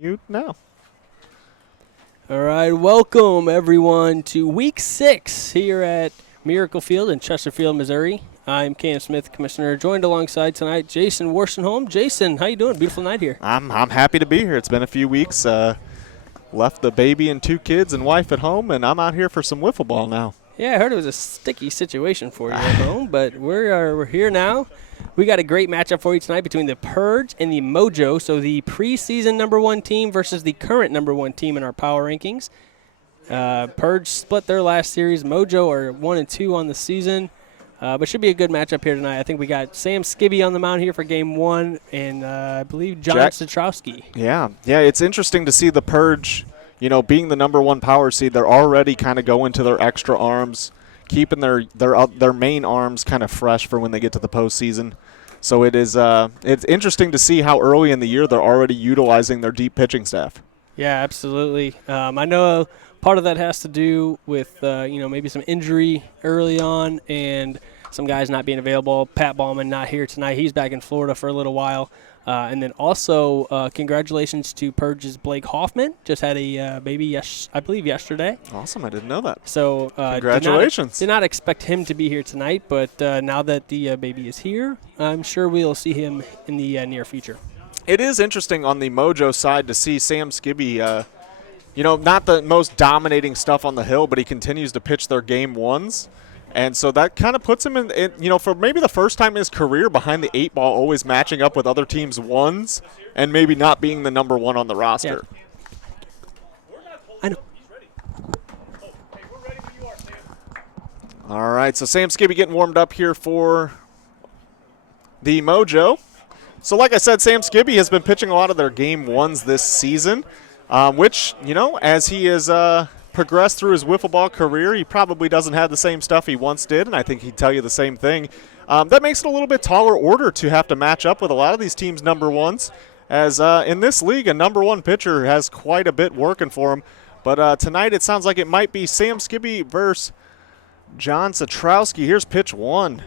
You know. All right, welcome everyone to Week 6 here at Miracle Field in Chesterfield, Missouri. I'm Cam Smith, Commissioner, joined alongside tonight Jason Worstenholm. Jason, how you doing? Beautiful night here. I'm happy to be here. It's been a few weeks. Left the baby and 2 kids and wife at home, and I'm out here for some wiffle ball now. Yeah, I heard it was a sticky situation for you at home, but we're here now. We got a great matchup for you tonight between the Purge and the Mojo. So the preseason #1 team versus the current #1 team in our power rankings. Purge split their last series. Mojo are 1-2 on the season. But should be a good matchup here tonight. I think we got Sam Skibby on the mound here for game 1, and I believe John Satrowski. Yeah, it's interesting to see the Purge, being the #1 power seed. They're already kind of going to their extra arms, keeping their main arms kind of fresh for when they get to the postseason. So it's interesting to see how early in the year they're already utilizing their deep pitching staff. Yeah, absolutely. I know part of that has to do with maybe some injury early on and some guys not being available. Pat Ballman not here tonight. He's back in Florida for a little while. And then also congratulations to Purge's Blake Hoffman. Just had a baby, I believe, yesterday. Awesome. I didn't know that. So congratulations. Did not expect him to be here tonight, but now that the baby is here, I'm sure we'll see him in the near future. It is interesting on the Mojo side to see Sam Skibby, not the most dominating stuff on the hill, but he continues to pitch their game 1s. And so that kind of puts him in, for maybe the first time in his career behind the 8-ball, always matching up with other teams' 1s and maybe not being the #1 on the roster. Yeah. I know. All right, so Sam Skibby getting warmed up here for the Mojo. So like I said, Sam Skibby has been pitching a lot of their game 1s this season, which, as he is progressed through his wiffle ball career, he probably doesn't have the same stuff he once did, and I think he'd tell you the same thing. That makes it a little bit taller order to have to match up with a lot of these teams' #1s, as in this league, a #1 pitcher has quite a bit working for him. But tonight it sounds like it might be Sam Skibby versus John Satrowski. Here's pitch 1.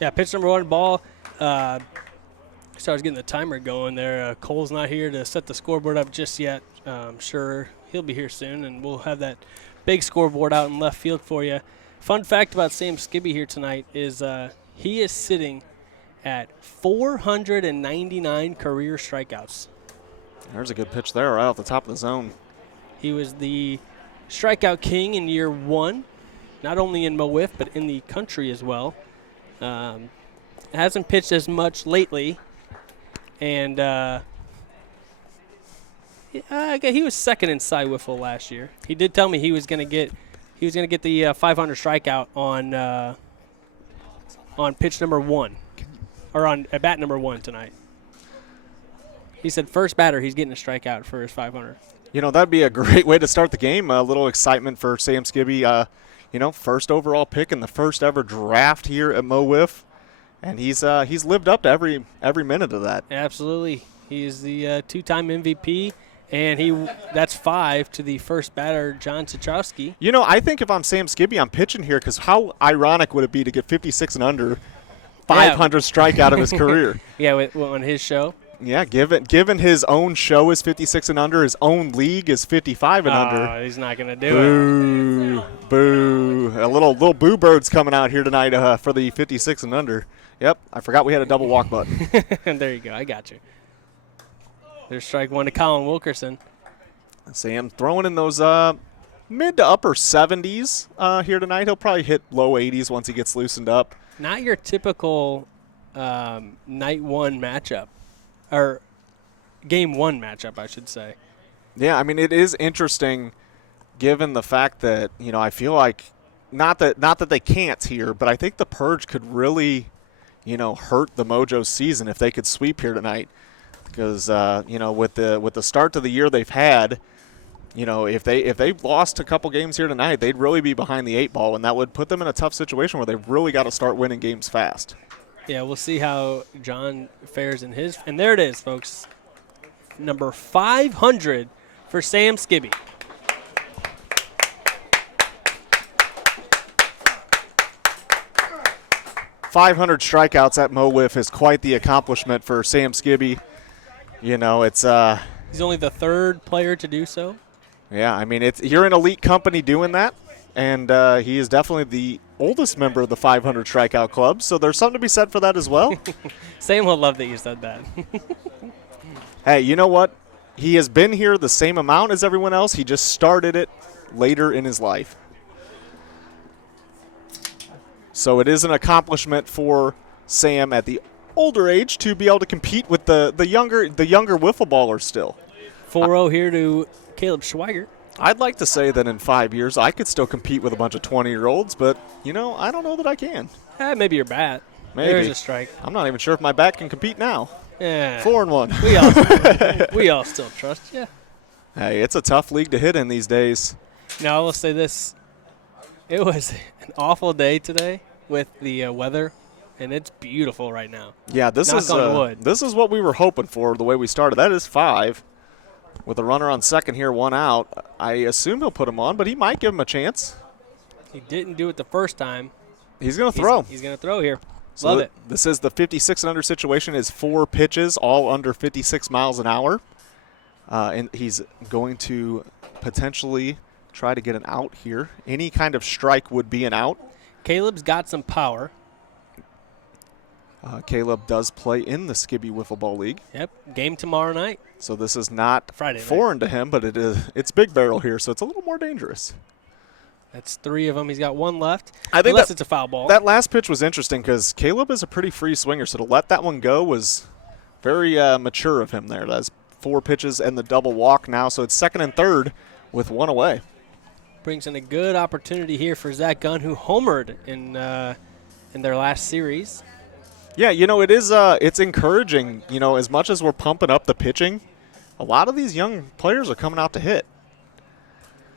Yeah, pitch #1 ball. So I was getting the timer going there. Cole's not here to set the scoreboard up just yet. I'm sure he'll be here soon, and we'll have that big scoreboard out in left field for you. Fun fact about Sam Skibby here tonight is he is sitting at 499 career strikeouts. There's a good pitch there right off the top of the zone. He was the strikeout king in year 1, not only in MO WIFF, but in the country as well. Hasn't pitched as much lately, and he was second in Cy Wiffle last year. He did tell me he was going to get the 500 strikeout on pitch #1, or on bat #1 tonight. He said first batter he's getting a strikeout for his 500. That'd be a great way to start the game. A little excitement for Sam Skibby. First overall pick in the first ever draft here at MO WIFF, and he's lived up to every minute of that. Absolutely, he's the 2-time MVP. And that's 5 to the first batter, John Satrowski. I think if I'm Sam Skibby, I'm pitching here because how ironic would it be to get 56 and under, 500 strikeout of his career? Yeah, on his show. Yeah, given his own show is 56 and under, his own league is 55 and under. He's not going to do it. Boo. A little boo birds coming out here tonight for the 56 and under. Yep, I forgot we had a double walk button. There you go. I got you. There's strike 1 to Colin Wilkerson. Sam throwing in those mid to upper 70s here tonight. He'll probably hit low 80s once he gets loosened up. Not your typical night 1 matchup, or game 1 matchup, I should say. Yeah, I mean, it is interesting given the fact that, I feel like not that they can't here, but I think the Purge could really, hurt the Mojo season if they could sweep here tonight. Because with the start to the year they've had, if they lost a couple games here tonight, they'd really be behind the 8-ball, and that would put them in a tough situation where they've really got to start winning games fast. Yeah, we'll see how John fares in his. And there it is, folks. Number 500 for Sam Skibby. 500 strikeouts at Mo WIFF is quite the accomplishment for Sam Skibby. You know, it's He's only the third player to do so. Yeah, I mean, you're an elite company doing that, and he is definitely the oldest member of the 500 strikeout club, so there's something to be said for that as well. Sam will love that you said that. Hey, you know what? He has been here the same amount as everyone else. He just started it later in his life. So it is an accomplishment for Sam at the older age to be able to compete with the younger wiffle ballers still. 4-0 here to Caleb Schweiger. I'd like to say that in 5 years I could still compete with a bunch of 20-year-olds, but, I don't know that I can. Maybe your bat. Maybe. There's a strike. I'm not even sure if my bat can compete now. Yeah. 4-1. We all still trust you. Hey, it's a tough league to hit in these days. Now, I will say this. It was an awful day today with the weather, and it's beautiful right now. Yeah, this Knock on wood. This is what we were hoping for the way we started. That is 5. With a runner on second here, 1 out. I assume he'll put him on, but he might give him a chance. He didn't do it the first time. He's going to throw. He's going to throw here. So Love it. This is the 56 and under situation. Is 4 pitches, all under 56 miles an hour. And he's going to potentially try to get an out here. Any kind of strike would be an out. Caleb's got some power. Caleb does play in the Skibby Wiffle Ball League. Yep, game tomorrow night. So this is not Friday foreign to him, but it's big barrel here, so it's a little more dangerous. That's 3 of them. He's got 1 left. I think unless it's a foul ball. That last pitch was interesting because Caleb is a pretty free swinger, so to let that one go was very mature of him there. That's 4 pitches and the double walk now, so it's second and third with 1 away. Brings in a good opportunity here for Zach Gunn, who homered in their last series. Yeah, it's encouraging. As much as we're pumping up the pitching, a lot of these young players are coming out to hit.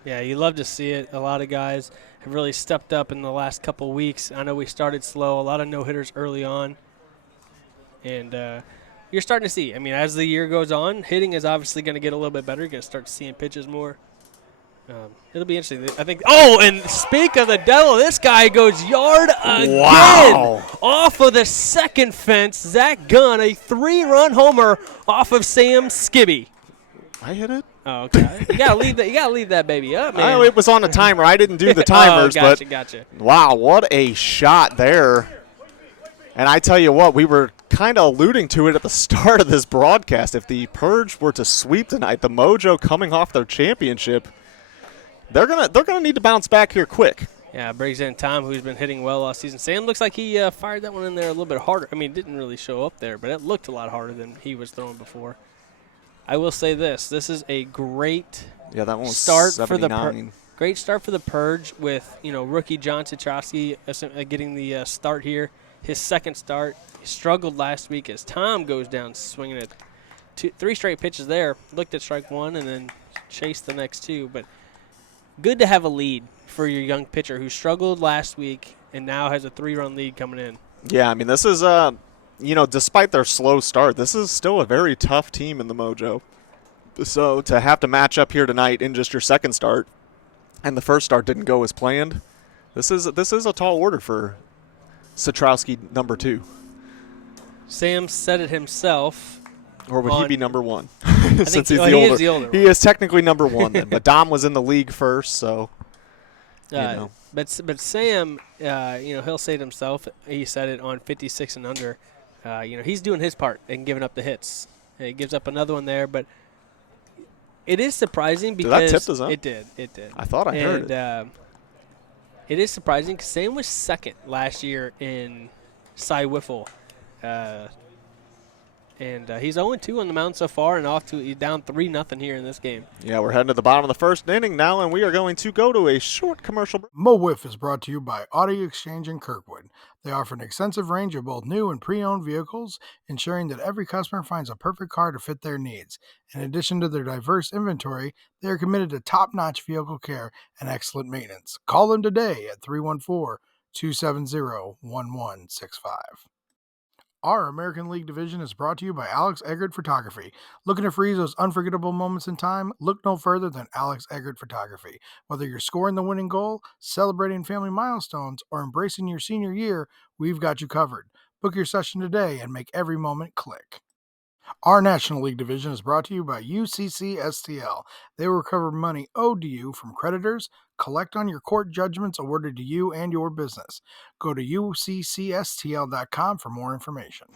Yeah, you love to see it. A lot of guys have really stepped up in the last couple weeks. I know we started slow, a lot of no-hitters early on. And you're starting to see, as the year goes on, hitting is obviously going to get a little bit better. You're going to start seeing pitches more. It'll be interesting. I think. Oh, and speak of the devil, this guy goes yard again. Wow. Off of the second fence. Zach Gunn, a 3-run homer off of Sam Skibby. I hit it. Oh, okay. You gotta leave that baby up, man. Oh, it was on a timer. I didn't do the timers, gotcha. Wow, what a shot there. And I tell you what, we were kind of alluding to it at the start of this broadcast. If the Purge were to sweep tonight, the Mojo coming off their championship, they're gonna need to bounce back here quick. Yeah, brings in Tom, who's been hitting well all season. Sam looks like he fired that one in there a little bit harder. It didn't really show up there, but it looked a lot harder than he was throwing before. I will say this is a great that one was start 79. Great start for the Purge with rookie John Citrowski getting the start here. His second start. He struggled last week as Tom goes down swinging at 3 straight pitches there. Looked at strike 1 and then chased the next 2. But good to have a lead for your young pitcher who struggled last week and now has a 3-run lead coming in. Yeah, this is despite their slow start, this is still a very tough team in the Mojo. So to have to match up here tonight in just your second start, and the first start didn't go as planned, this is a tall order for Citrowski number 2. Sam said it himself. Or would he be number 1? Since he's the older. He is the older one. He is technically number 1 then, but Dom was in the league first, so But Sam, he'll say it himself. He said it on 56 and under. He's doing his part and giving up the hits. He gives up another one there, but it is surprising because did that tip us up? It did. I thought I heard it. It is surprising because Sam was second last year in Cy Wiffle. And he's 0-2 on the mound so far and he's down 3-0 here in this game. Yeah, we're heading to the bottom of the first inning now, and we are going to go to a short commercial break. MO WIFF is brought to you by Audi Exchange in Kirkwood. They offer an extensive range of both new and pre-owned vehicles, ensuring that every customer finds a perfect car to fit their needs. In addition to their diverse inventory, they are committed to top-notch vehicle care and excellent maintenance. Call them today at 314-270-1165. Our American League division is brought to you by Alex Eggert Photography. Looking to freeze those unforgettable moments in time? Look no further than Alex Eggert Photography. Whether you're scoring the winning goal, celebrating family milestones, or embracing your senior year, we've got you covered. Book your session today and make every moment click. Our National League division is brought to you by UCC STL. They will recover money owed to you from creditors, collect on your court judgments awarded to you and your business. Go to uccstl.com for more information.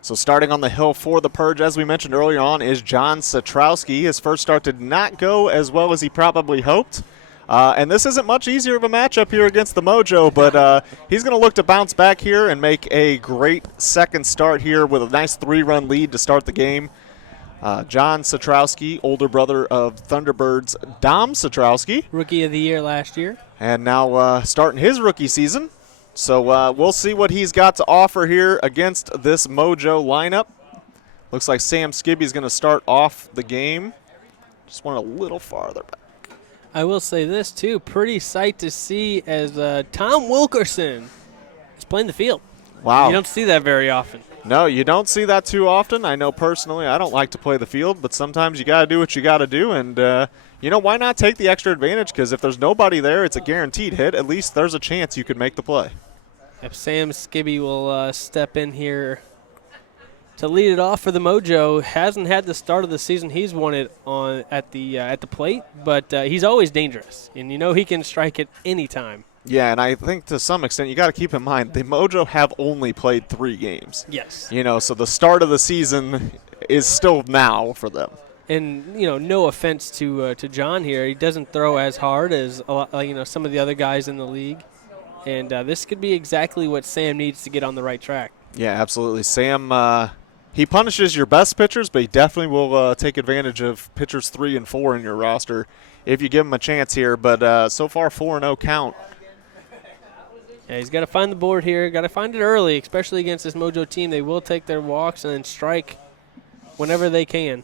So starting on the hill for the Purge, as we mentioned earlier on, is John Satrowski. His first start did not go as well as he probably hoped. And this isn't much easier of a matchup here against the Mojo, but he's going to look to bounce back here and make a great second start here with a nice 3-run lead to start the game. John Satrowski, older brother of Thunderbird's Dom Satrowski. Rookie of the year last year. And now starting his rookie season. So we'll see what he's got to offer here against this Mojo lineup. Looks like Sam Skibby's going to start off the game. Just went a little farther back. I will say this, too. Pretty sight to see as Tom Wilkerson is playing the field. Wow. You don't see that very often. No, you don't see that too often. I know personally I don't like to play the field, but sometimes you got to do what you got to do. And, why not take the extra advantage? Because if there's nobody there, it's a guaranteed hit. At least there's a chance you could make the play. If Sam Skibby will step in here to lead it off for the Mojo. Hasn't had the start of the season he's wanted on at the plate, but he's always dangerous, and he can strike at any time. Yeah, and I think to some extent you got to keep in mind the Mojo have only played 3 games. Yes. So the start of the season is still now for them. And no offense to John here, he doesn't throw as hard as some of the other guys in the league. And this could be exactly what Sam needs to get on the right track. Yeah, absolutely. Sam, he punishes your best pitchers, but he definitely will take advantage of pitchers 3 and 4 in your roster if you give him a chance here. But so far, 4-0 count. Yeah, he's got to find the board here. Got to find it early, especially against this Mojo team. They will take their walks and then strike whenever they can.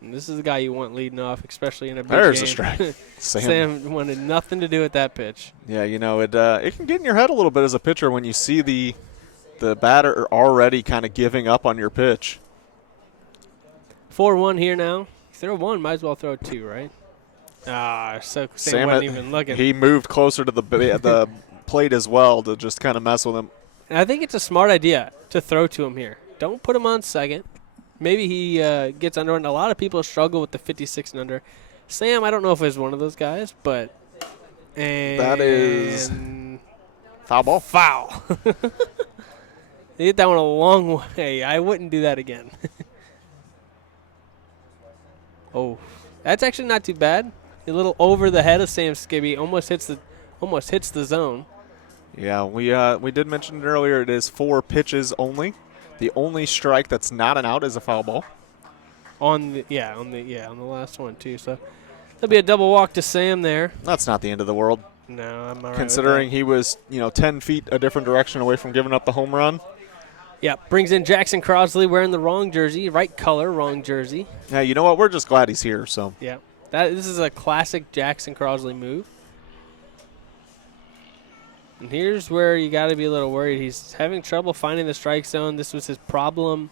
And this is the guy you want leading off, especially in a big game. There's a strike. Sam wanted nothing to do with that pitch. Yeah, it can get in your head a little bit as a pitcher when you see the batter already kind of giving up on your pitch. 4-1 here now. Throw 1, might as well throw 2, right? So Sam wasn't even looking. He moved closer to the plate as well to just kind of mess with him. And I think it's a smart idea to throw to him here. Don't put him on second. Maybe he gets under, and a lot of people struggle with the 56 and under. Sam, I don't know if he's one of those guys, but that is foul ball. Foul. He hit that one a long way. I wouldn't do that again. Oh, that's actually not too bad. A little over the head of Sam Skibby, almost hits the zone. Yeah, we did mention it earlier. It is 4 pitches only. The only strike that's not an out is a foul ball. On the last one too. So there'll be a double walk to Sam there. That's not the end of the world. No, I'm all right. Considering he was 10 feet a different direction away from giving up the home run. Yeah, brings in Jackson Crosley wearing the wrong jersey, right color, wrong jersey. Yeah, you know what? We're just glad he's here. So yeah, this is a classic Jackson Crosley move. And here's where you got to be a little worried. He's having trouble finding the strike zone. This was his problem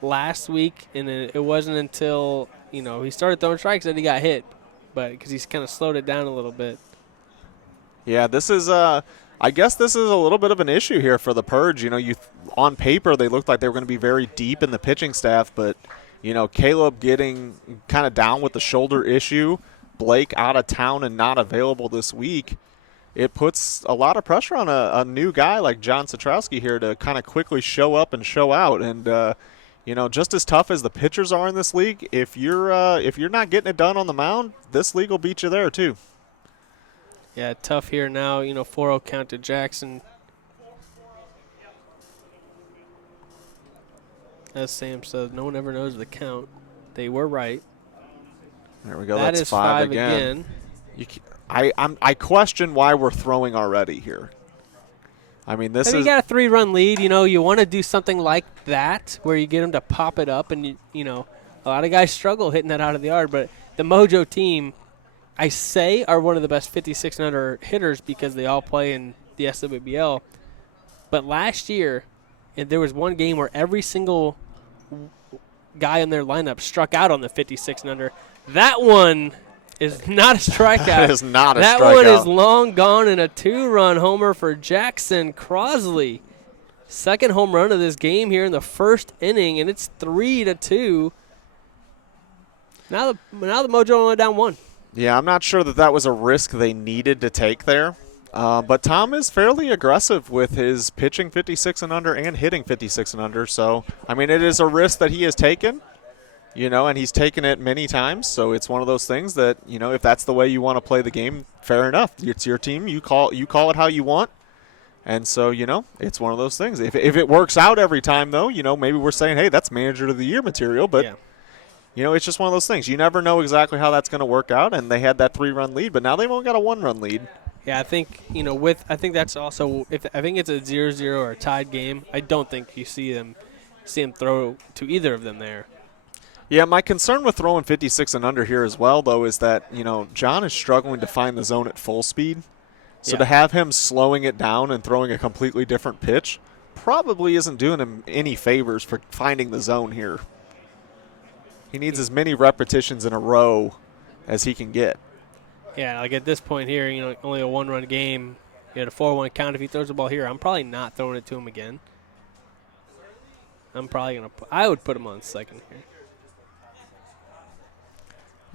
last week, and it wasn't until he started throwing strikes that he got hit, but because he's kind of slowed it down a little bit. Yeah, this is I guess this is a little bit of an issue here for the Purge. On paper they looked like they were going to be very deep in the pitching staff, but Caleb getting kind of down with the shoulder issue, Blake out of town and not available this week. It puts a lot of pressure on a new guy like John Satrowski here to kind of quickly show up and show out. And just as tough as the pitchers are in this league, if you're not getting it done on the mound, this league will beat you there too. Yeah, tough here now. 4-0 count to Jackson. As Sam said, no one ever knows the count. They were right. There we go. That That's is 5 again. I question why we're throwing already here. I mean, this is. You got a 3-run lead. You want to do something like that where you get them to pop it up, and a lot of guys struggle hitting that out of the yard. But the Mojo team, I say, are one of the best 56 and under hitters because they all play in the SWBL. But last year, there was one game where every single guy in their lineup struck out on the 56 and under. That one is not a strikeout. That is not a that strikeout. That one is long gone, and a 2-run homer for Jackson Crosley. Second home run of this game here in the first inning, and it's 3-2. Now the Mojo only down 1. Yeah, I'm not sure that was a risk they needed to take there. But Tom is fairly aggressive with his pitching 56 and under and hitting 56 and under. So, I mean, it is a risk that he has taken, and he's taken it many times. So it's one of those things that, if that's the way you want to play the game, fair enough. It's your team. You call it how you want. And so, it's one of those things. If it works out every time, though, maybe we're saying, hey, that's Manager of the Year material. But, it's just one of those things. You never know exactly how that's going to work out. And they had that 3-run lead, but now they've only got a 1-run lead. Yeah, I think, I think that's also, I think it's a 0-0 or a tied game, I don't think you see him throw to either of them there. Yeah, my concern with throwing 56 and under here as well, though, is that, John is struggling to find the zone at full speed. So to have him slowing it down and throwing a completely different pitch probably isn't doing him any favors for finding the zone here. He needs as many repetitions in a row as he can get. Yeah, like at this point here, only a 1-run game. You had a 4-1 count. If he throws the ball here, I'm probably not throwing it to him again. I'm probably going to – I would put him on second here.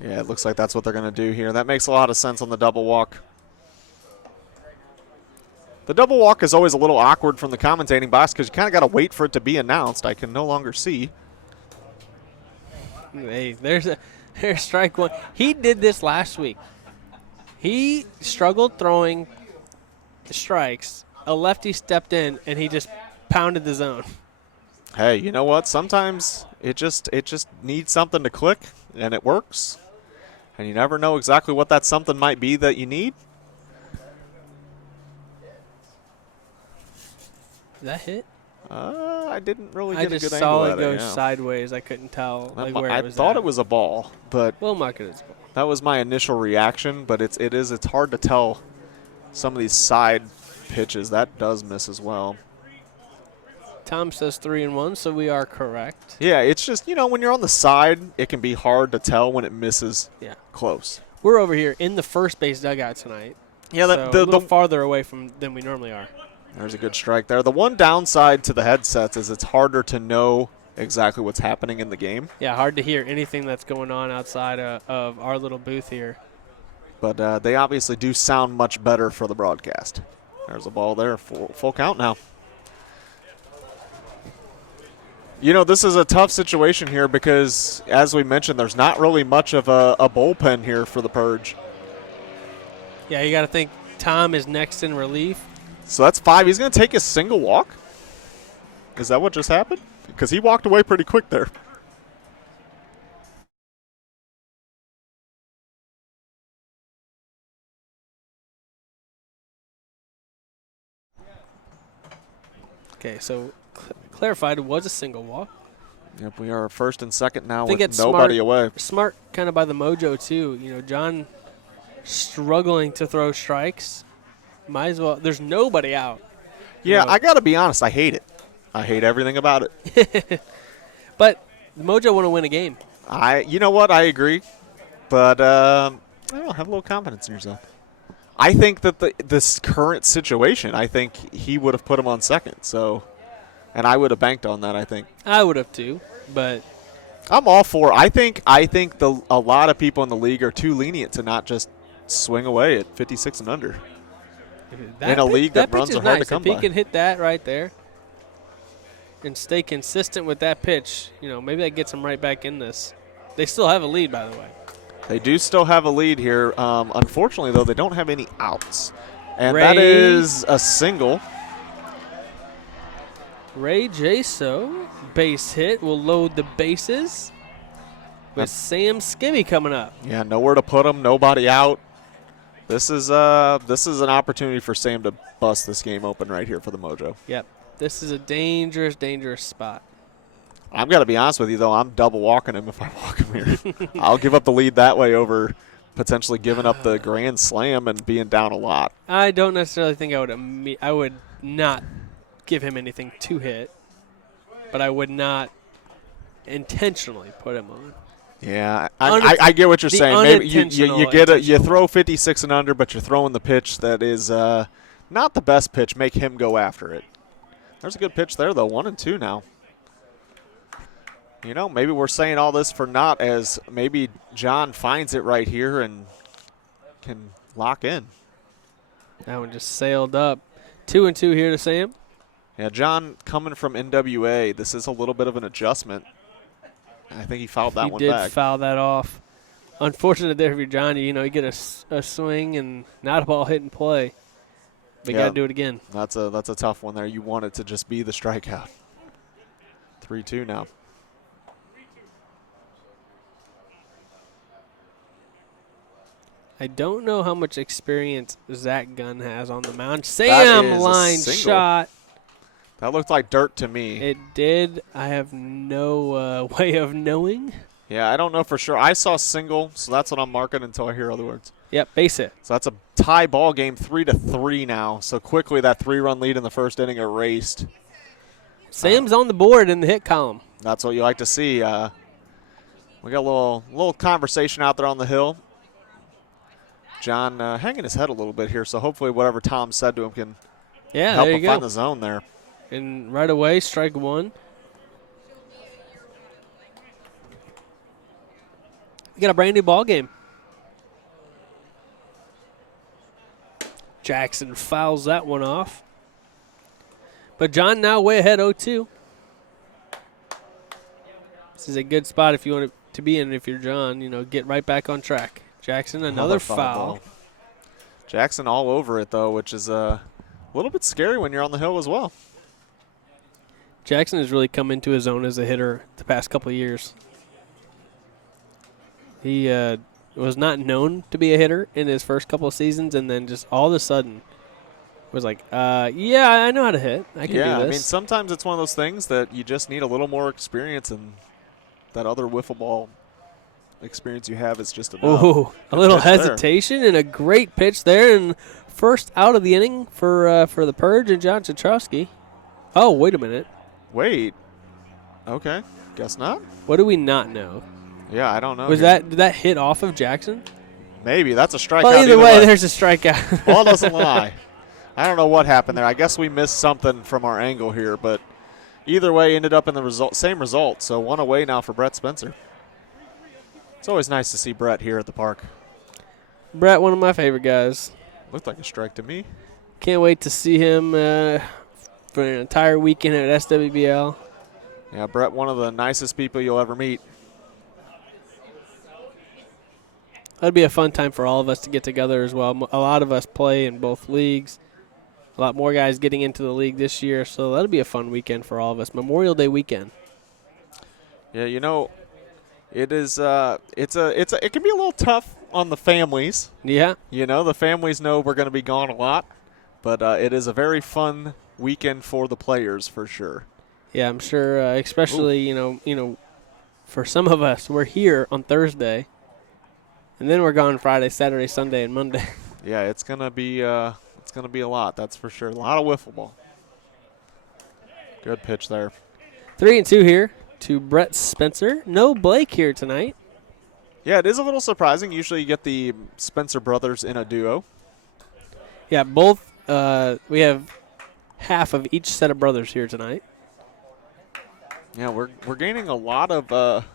Yeah, it looks like that's what they're going to do here. That makes a lot of sense on the double walk. The double walk is always a little awkward from the commentating box because you kind of got to wait for it to be announced. I can no longer see. Hey, there's strike one. He did this last week. He struggled throwing the strikes. A lefty stepped in, and he just pounded the zone. Hey, you know what? Sometimes it just needs something to click, and it works. And you never know exactly what that something might be that you need. Did that hit? I didn't really get a good just angle saw at it go it, yeah. sideways. I couldn't tell where it was. I thought at. it was a ball, but we'll mark it as a ball. That was my initial reaction. But it's hard to tell some of these side pitches. That does miss as well. Tom says 3-1, so we are correct. Yeah, it's just when you're on the side, it can be hard to tell when it misses. Close. We're over here in the first base dugout tonight. Yeah, so a little farther away than we normally are. There's a good strike there. The one downside to the headsets is it's harder to know exactly what's happening in the game. Yeah, hard to hear anything that's going on outside of our little booth here. But they obviously do sound much better for the broadcast. There's a ball there. Full count now. This is a tough situation here because, as we mentioned, there's not really much of a bullpen here for the Purge. Yeah, you got to think Tom is next in relief. So that's 5. He's going to take a single walk? Is that what just happened? Because he walked away pretty quick there. Okay, so clarified, it was a single walk. Yep, we are first and second now with nobody away. Smart kind of by the Mojo, too. John struggling to throw strikes. Might as well. There's nobody out. Yeah, I got to be honest. I hate it. I hate everything about it. But Mojo want to win a game. You know what? I agree. But I don't know, have a little confidence in yourself. I think that this current situation, I think he would have put him on second. So, and I would have banked on that, I think. I would have too, but I'm all for it. I think a lot of people in the league are too lenient to not just swing away at 56 and under. In a league that runs are hard to come by. If he can hit that right there and stay consistent with that pitch, maybe that gets him right back in this. They still have a lead, by the way. They do still have a lead here. Unfortunately, though, they don't have any outs. And that is a single. Ray Jaso, base hit, will load the bases with Sam Skibby coming up. Yeah, nowhere to put him, nobody out. This is an opportunity for Sam to bust this game open right here for the Mojo. Yep. This is a dangerous, dangerous spot. I'm going to be honest with you, though. I'm double walking him if I walk him here. I'll give up the lead that way over potentially giving up the grand slam and being down a lot. I don't necessarily think I would not give him anything to hit, but I would not intentionally put him on. Yeah, I get what you're saying. Maybe you throw 56 and under, but you're throwing the pitch that is not the best pitch. Make him go after it. There's a good pitch there, though. 1-2 now. You know, maybe we're saying all this for naught, as maybe John finds it right here and can lock in. That one just sailed up. 2-2 here to Sam. Yeah, John coming from NWA. This is a little bit of an adjustment. I think he fouled that one back. He did foul that off. Unfortunate there for you, Johnny. You know, you get a swing and not a ball hit and play. But you got to do it again. That's a tough one there. You want it to just be the strikeout. 3-2 now. I don't know how much experience Zach Gunn has on the mound. Sam line shot. That looked like dirt to me. It did. I have no way of knowing. Yeah, I don't know for sure. I saw single, so that's what I'm marking until I hear other words. Yep, base hit. So that's a tie ball game, 3-3 now. So quickly that 3-run lead in the first inning erased. Sam's on the board in the hit column. That's what you like to see. We got a little conversation out there on the hill. John hanging his head a little bit here, so hopefully whatever Tom said to him can help him find the zone there. And right away, strike one. We got a brand new ball game. Jackson fouls that one off. But John now way ahead 0-2. This is a good spot if you want to be in if you're John. You know, get right back on track. Jackson, another foul. Jackson all over it, though, which is a little bit scary when you're on the hill as well. Jackson has really come into his own as a hitter the past couple of years. He was not known to be a hitter in his first couple of seasons, and then just all of a sudden was like, yeah, I know how to hit. I can do this. Yeah, I mean, sometimes it's one of those things that you just need a little more experience, and that other wiffle ball experience you have is just enough. Ooh, a little hesitation and a great pitch there, and first out of the inning for the Purge and John Citrowski. Oh, wait a minute. Wait. Okay. Guess not. What do we not know? Yeah, I don't know. Did that hit off of Jackson? Maybe. That's a strikeout. Well, either way, there's a strikeout. Ball doesn't lie. I don't know what happened there. I guess we missed something from our angle here, but either way, ended up in the same result. So one away now for Brett Spencer. It's always nice to see Brett here at the park. Brett, one of my favorite guys. Looked like a strike to me. Can't wait to see him for an entire weekend at SWBL. Yeah, Brett, one of the nicest people you'll ever meet. That'd be a fun time for all of us to get together as well. A lot of us play in both leagues. A lot more guys getting into the league this year, so that'll be a fun weekend for all of us. Memorial Day weekend. Yeah, you know, it is. It can be a little tough on the families. Yeah. You know, the families know we're going to be gone a lot, but it is a very fun weekend for the players for sure. Yeah, I'm sure. Especially you know, for some of us, we're here on Thursday, and then we're gone Friday, Saturday, Sunday, and Monday. Yeah, it's gonna be a lot. That's for sure. A lot of wiffle ball. Good pitch there. 3-2 here to Brett Spencer. No Blake here tonight. Yeah, it is a little surprising. Usually you get the Spencer brothers in a duo. Yeah, both. We have half of each set of brothers here tonight. Yeah, we're gaining a lot of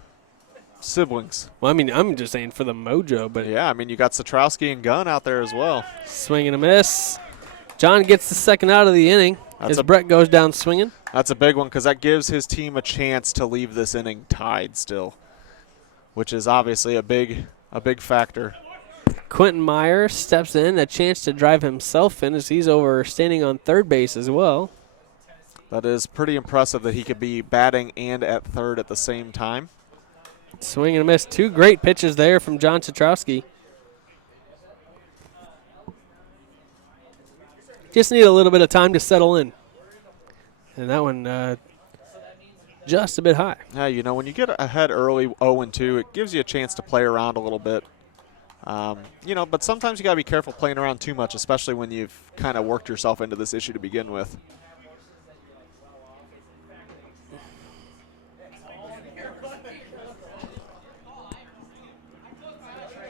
siblings. Well, I mean, I'm just saying for the Mojo, but yeah, I mean, you got Citrowski and Gunn out there as well. Swing and a miss. John gets the second out of the inning as Brett goes down swinging. That's a big one because that gives his team a chance to leave this inning tied still, which is obviously a big factor. Quentin Meyer steps in, a chance to drive himself in as he's over standing on third base as well. That is pretty impressive that he could be batting and at third at the same time. Swing and a miss. Two great pitches there from John Citrowski. Just need a little bit of time to settle in. And that one just a bit high. Yeah, you know, when you get ahead early 0-2, it gives you a chance to play around a little bit. You know, but sometimes you got to be careful playing around too much, especially when you've kind of worked yourself into this issue to begin with.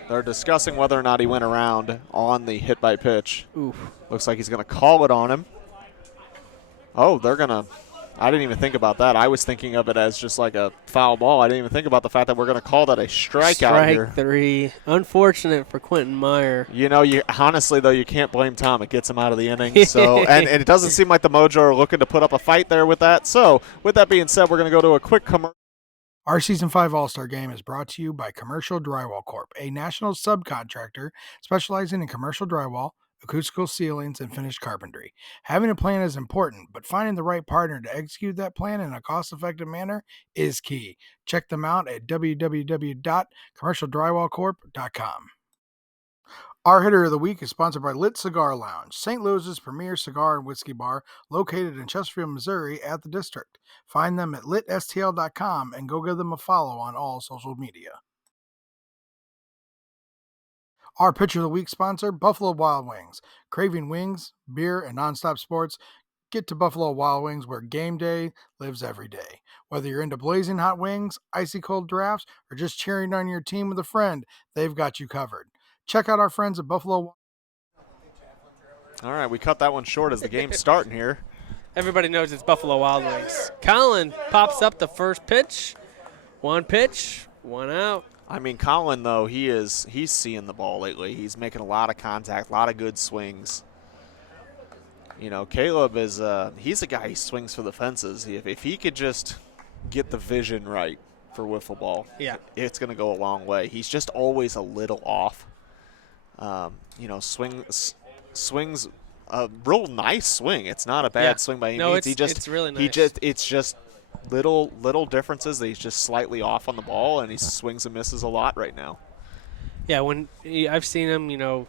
They're discussing whether or not he went around on the hit by pitch. Oof. Looks like he's going to call it on him. Oh, they're going to – I didn't even think about that. I was thinking of it as just like a foul ball. I didn't even think about the fact that we're going to call that a strikeout here. Strike 3. Unfortunate for Quentin Meyer. You know, honestly, though, you can't blame Tom. It gets him out of the inning. So, and it doesn't seem like the Mojo are looking to put up a fight there with that. So, with that being said, we're going to go to a quick commercial. Our Season 5 All-Star Game is brought to you by Commercial Drywall Corp., a national subcontractor specializing in commercial drywall, acoustical ceilings, and finished carpentry. Having a plan is important, but finding the right partner to execute that plan in a cost-effective manner is key. Check them out at www.commercialdrywallcorp.com. Our hitter of the week is sponsored by Lit Cigar Lounge, St. Louis's premier cigar and whiskey bar located in Chesterfield, Missouri at the District. Find them at litstl.com and go give them a follow on all social media. Our pitcher of the week sponsor, Buffalo Wild Wings. Craving wings, beer, and nonstop sports? Get to Buffalo Wild Wings where game day lives every day. Whether you're into blazing hot wings, icy cold drafts, or just cheering on your team with a friend, they've got you covered. Check out our friends at Buffalo. All right, we cut that one short as the game's starting here. Everybody knows it's Buffalo Wild Wings. Colin pops up the first pitch. One pitch, one out. I mean, Colin, though, he's seeing the ball lately. He's making a lot of contact, a lot of good swings. You know, Caleb is he's a guy who swings for the fences. If he could just get the vision right for wiffle ball, yeah, it's going to go a long way. He's just always a little off. You know, swings a real nice swing. It's not a bad swing by any means. It's really nice. It's just little differences that he's just slightly off on the ball, and he swings and misses a lot right now. Yeah, when I've seen him, you know,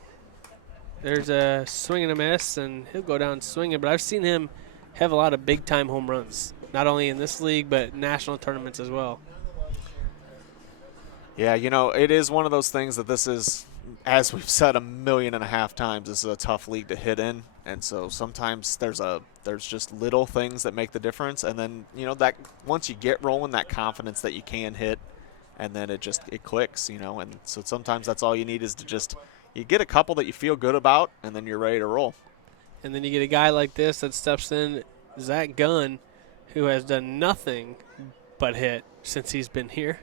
there's a swing and a miss, and he'll go down swinging. But I've seen him have a lot of big-time home runs, not only in this league but national tournaments as well. Yeah, you know, it is one of those things that this is, as we've said 1.5 million times, this is a tough league to hit in, and so sometimes there's just little things that make the difference, and then, you know, that once you get rolling, that confidence that you can hit, and then it clicks, you know, and so sometimes that's all you need is to just you get a couple that you feel good about, and then you're ready to roll. And then you get a guy like this that steps in, Zach Gunn, who has done nothing but hit since he's been here.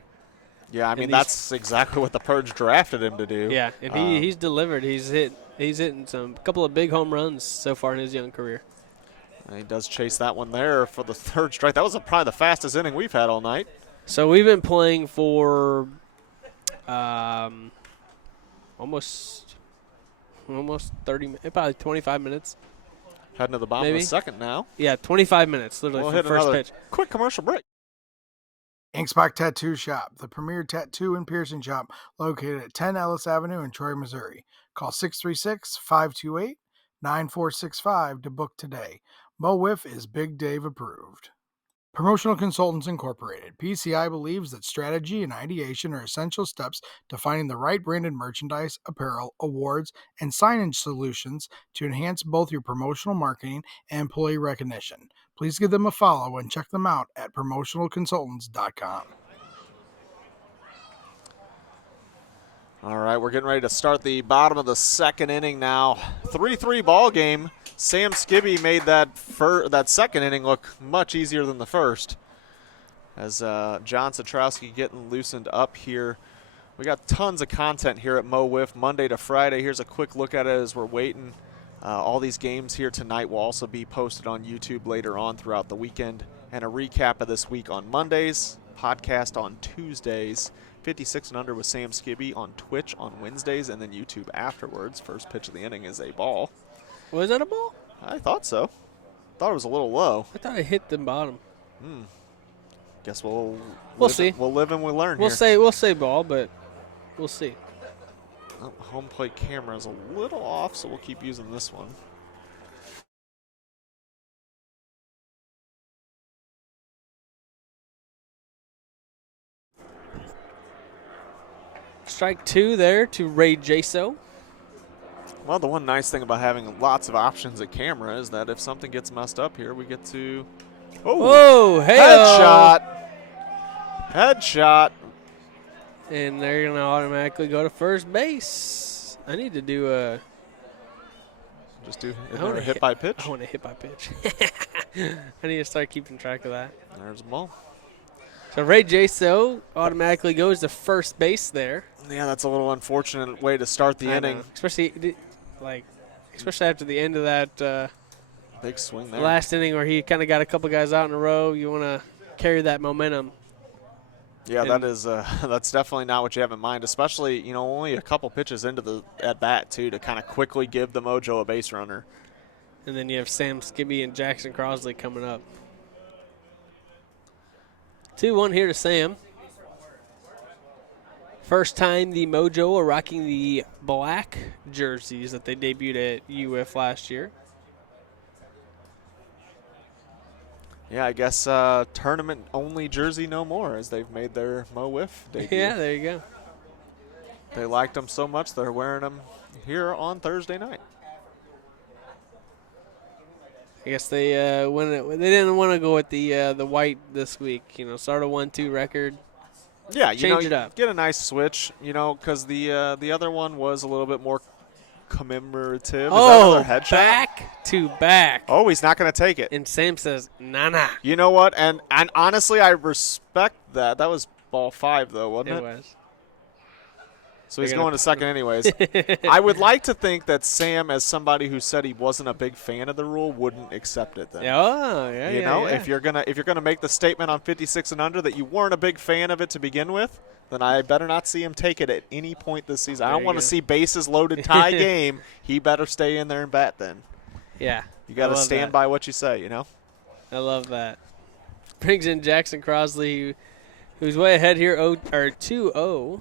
Yeah, I mean, that's exactly what the Purge drafted him to do. Yeah, and he's delivered. He's hitting a couple of big home runs so far in his young career. And he does chase that one there for the third strike. That was probably the fastest inning we've had all night. So we've been playing for almost 30, probably 25 minutes. Heading to the bottom of the second now. Yeah, 25 minutes, literally, we'll for hit the first pitch. Quick commercial break. Inkspot Tattoo Shop, the premier tattoo and piercing shop located at 10 Ellis Avenue in Troy, Missouri. Call 636-528-9465 to book today. Mo WIFF is Big Dave approved. Promotional Consultants Incorporated. PCI believes that strategy and ideation are essential steps to finding the right branded merchandise, apparel, awards, and signage solutions to enhance both your promotional marketing and employee recognition. Please give them a follow and check them out at promotionalconsultants.com. All right, we're getting ready to start the bottom of the second inning now. 3-3 ball game. Sam Skibby made that second inning look much easier than the first. As John Satrowski getting loosened up here. We got tons of content here at Mo WIFF Monday to Friday. Here's a quick look at it as we're waiting. All these games here tonight will also be posted on YouTube later on throughout the weekend. And a recap of this week on Mondays, podcast on Tuesdays, 56 and under with Sam Skibby on Twitch on Wednesdays, and then YouTube afterwards. First pitch of the inning is a ball. Was that a ball? I thought so. Thought it was a little low. I thought it hit the bottom. Guess we'll see. We'll live and we'll learn. We'll say ball, but we'll see. Oh, home plate camera is a little off, so we'll keep using this one. Strike two there to Ray Jaso. Well, the one nice thing about having lots of options at camera is that if something gets messed up here, we get to hey headshot. And they're going to automatically go to first base. I need to do a... Just do a hit by pitch. I want to hit by pitch. I need to start keeping track of that. There's a ball. So Ray Jaso automatically goes to first base there. Yeah, that's a little unfortunate way to start the inning. Especially after the end of that big swing there. Last inning where he kind of got a couple guys out in a row. You want to carry that momentum. Yeah, that's definitely not what you have in mind, especially, only a couple pitches into the at-bat, too, to kind of quickly give the Mojo a base runner. And then you have Sam Skibby and Jackson Crosley coming up. 2-1 here to Sam. First time the Mojo are rocking the black jerseys that they debuted at UWIF last year. Yeah, I guess tournament-only jersey no more, as they've made their Mo WIFF debut. Yeah, there you go. They liked them so much they're wearing them here on Thursday night. I guess they didn't want to go with the white this week. Start a 1-2 record. Yeah, change it up. Get a nice switch. Because the other one was a little bit more commemorative. Back to back. Oh, he's not going to take it. And Sam says, nah. You know what? And honestly, I respect that. That was ball 5, though, wasn't it? It was. So he's going to second anyways. I would like to think that Sam, as somebody who said he wasn't a big fan of the rule, wouldn't accept it then. If you're gonna make the statement on 56 and under that you weren't a big fan of it to begin with, then I better not see him take it at any point this season. I don't want to see bases loaded tie game. He better stay in there and bat then. Yeah. You got to stand by what you say, I love that. Brings in Jackson Crosley, who's way ahead here, 2-0.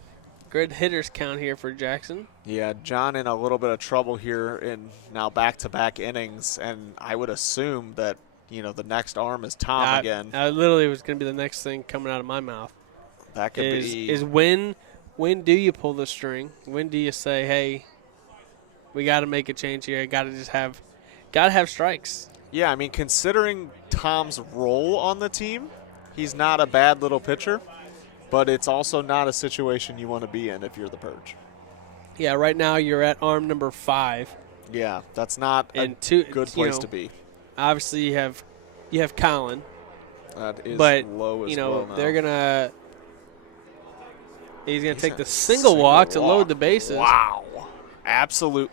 Good hitters count here for Jackson. Yeah, John in a little bit of trouble here in now back-to-back innings, and I would assume that, the next arm is Tom again. Literally was going to be the next thing coming out of my mouth. That could be. Is when do you pull the string? When do you say, hey, we got to make a change here. Got to have strikes. Yeah, I mean, considering Tom's role on the team, he's not a bad little pitcher. But it's also not a situation you want to be in if you're the Purge. Yeah, right now you're at arm number 5. Yeah, that's not a good place to be. Obviously, you have Colin. That is low as well now. He's gonna take the single walk to load the bases. Wow, absolutely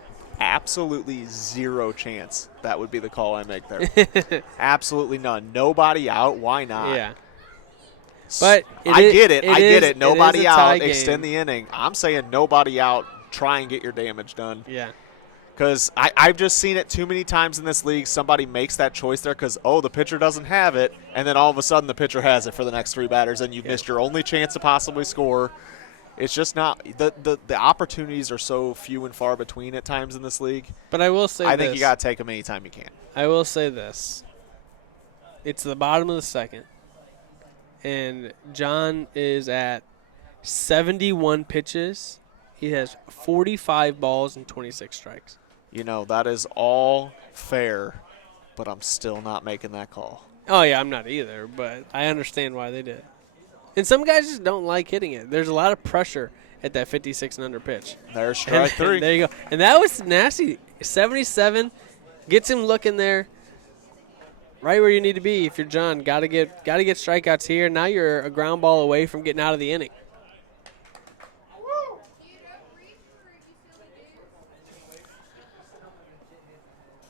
zero chance that would be the call I make there. Absolutely none. Nobody out. Why not? Yeah. But I get it. Nobody out. Extend the inning. I'm saying nobody out. Try and get your damage done. Yeah. Because I've just seen it too many times in this league. Somebody makes that choice there because, the pitcher doesn't have it, and then all of a sudden the pitcher has it for the next 3 batters, and you've missed your only chance to possibly score. It's just not the opportunities are so few and far between at times in this league. But I will say I think you got to take them anytime you can. I will say this. It's the bottom of the second. And John is at 71 pitches. He has 45 balls and 26 strikes. That is all fair, but I'm still not making that call. Oh, yeah, I'm not either, but I understand why they did it. And some guys just don't like hitting it. There's a lot of pressure at that 56 and under pitch. There's strike 3. There you go. And that was nasty. 77 gets him looking there. Right where you need to be if you're John. Got to get strikeouts here. Now you're a ground ball away from getting out of the inning.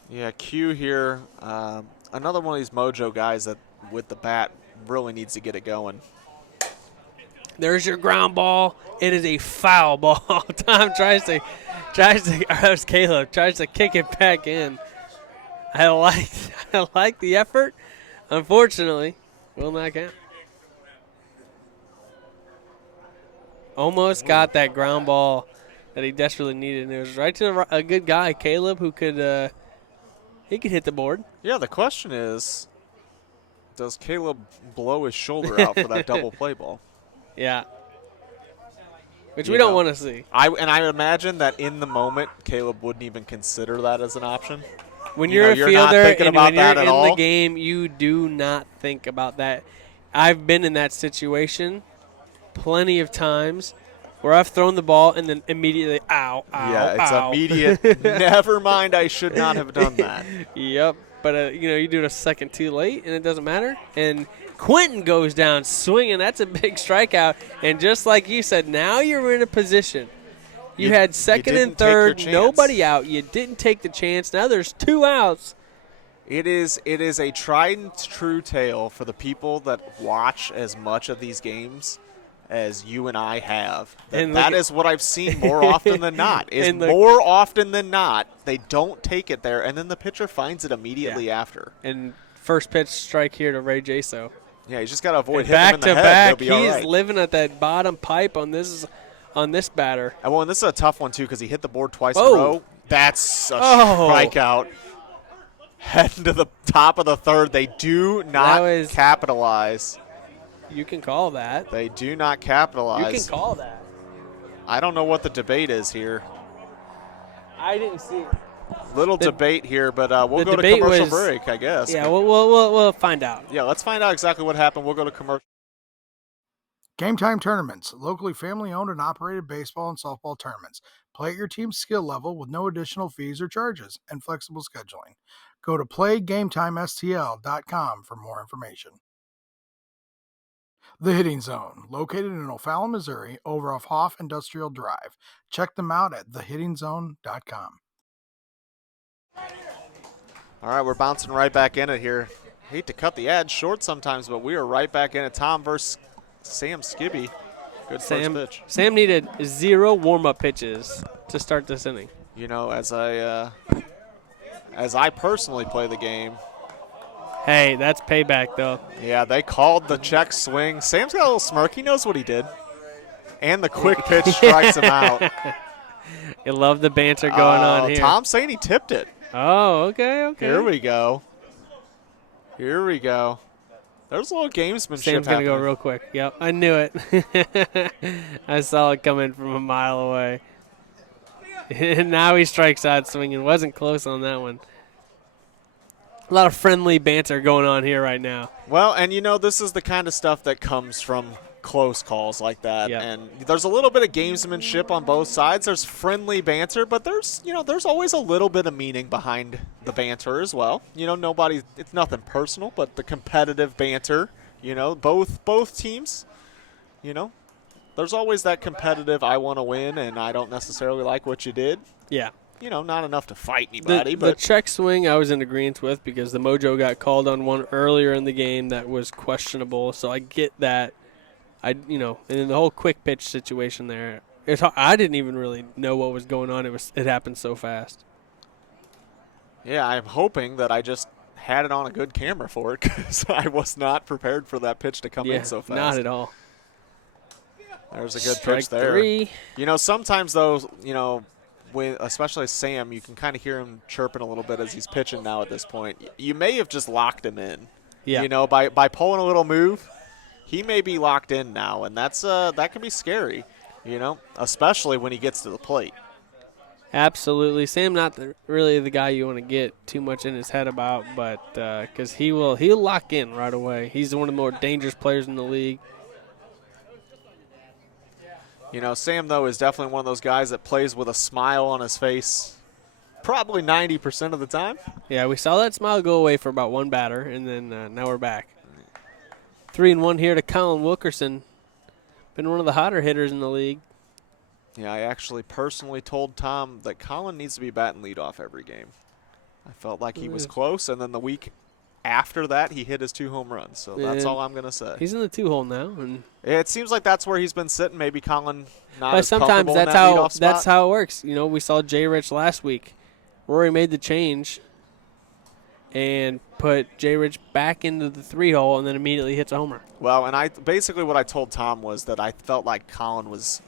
Yeah, Q here. Another one of these Mojo guys that with the bat really needs to get it going. There's your ground ball. It is a foul ball. Tom tries to Caleb tries to kick it back in. I like the effort. Unfortunately, will not count. Almost got that ground ball that he desperately needed, and it was right to a good guy, Caleb, who could hit the board. Yeah, the question is, does Caleb blow his shoulder out for that double play ball? Yeah. Which we don't want to see. I imagine that in the moment, Caleb wouldn't even consider that as an option. When you're a fielder and when you're in the game, you do not think about that. I've been in that situation plenty of times where I've thrown the ball and then immediately, ow, ow, Yeah, it's ow. immediate. Never mind, I should not have done that. Yep. But, you do it a second too late, and it doesn't matter. And Quentin goes down swinging. That's a big strikeout. And just like you said, now you're in a position. You had second and third, nobody out. You didn't take the chance. Now there's 2 outs. It is a tried and true tale for the people that watch as much of these games as you and I have. That is what I've seen more often than not. More often than not, they don't take it there, and then the pitcher finds it immediately after. And first pitch strike here to Ray Jaso. Yeah, you just got to avoid hitting him in the head. Back to back, he's living at that bottom pipe on this batter. Well, and this is a tough one, too, because he hit the board twice in a row. That's a strikeout. Heading to the top of the third. They do not capitalize. You can call that. They do not capitalize. You can call that. I don't know what the debate is here. I didn't see it. Little debate here, but we'll go to commercial break, I guess. Yeah, we'll find out. Yeah, let's find out exactly what happened. We'll go to commercial. Gametime Tournaments, locally family-owned and operated baseball and softball tournaments. Play at your team's skill level with no additional fees or charges and flexible scheduling. Go to playgametimestl.com for more information. The Hitting Zone, located in O'Fallon, Missouri, over off Hoff Industrial Drive. Check them out at thehittingzone.com. All right, we're bouncing right back in it here. Hate to cut the ad short sometimes, but we are right back in it. Tom versus Sam Skibby. Good first pitch. Sam needed 0 warm-up pitches to start this inning. As I personally play the game. Hey, that's payback, though. Yeah, they called the check swing. Sam's got a little smirk. He knows what he did. And the quick pitch strikes him out. You love the banter going on here. Tom's saying he tipped it. Oh, okay. Here we go. There's a little gamesmanship Sam's going to go real quick. Yep, I knew it. I saw it coming from a mile away. And now he strikes out swinging. Wasn't close on that one. A lot of friendly banter going on here right now. Well, and this is the kind of stuff that comes from close calls like that. Yep. And there's a little bit of gamesmanship on both sides. There's friendly banter, but there's always a little bit of meaning behind the banter as well. It's nothing personal, but the competitive banter, both teams, there's always that competitive, I want to win, and I don't necessarily like what you did. Yeah. Not enough to fight anybody. The check swing I was in agreement with because the Mojo got called on one earlier in the game that was questionable, so I get that. And then the whole quick pitch situation there, I didn't even really know what was going on. It happened so fast. Yeah, I'm hoping that I just had it on a good camera for it because I was not prepared for that pitch to come in so fast. Not at all. There's a good Strike pitch there. 3. Sometimes though, especially Sam, you can kind of hear him chirping a little bit as he's pitching now at this point. You may have just locked him in. Yeah. By pulling a little move, he may be locked in now, and that can be scary, especially when he gets to the plate. Absolutely. Sam not really the guy you want to get too much in his head about, but because he'll lock in right away. He's one of the more dangerous players in the league. Sam, though, is definitely one of those guys that plays with a smile on his face probably 90% of the time. Yeah, we saw that smile go away for about one batter, and then now we're back. 3-1 here to Colin Wilkerson. Been one of the hotter hitters in the league. Yeah, I actually personally told Tom that Colin needs to be batting leadoff every game. I felt like he was close, and then the week after that, he hit his 2 home runs. So that's all I'm going to say. He's in the 2-hole now. And it seems like that's where he's been sitting. Maybe Colin not as sometimes comfortable in that leadoff spot. That's how it works. We saw Jay Rich last week. Rory made the change and put Jay Rich back into the 3-hole and then immediately hits a homer. Well, and basically what I told Tom was that I felt like Colin was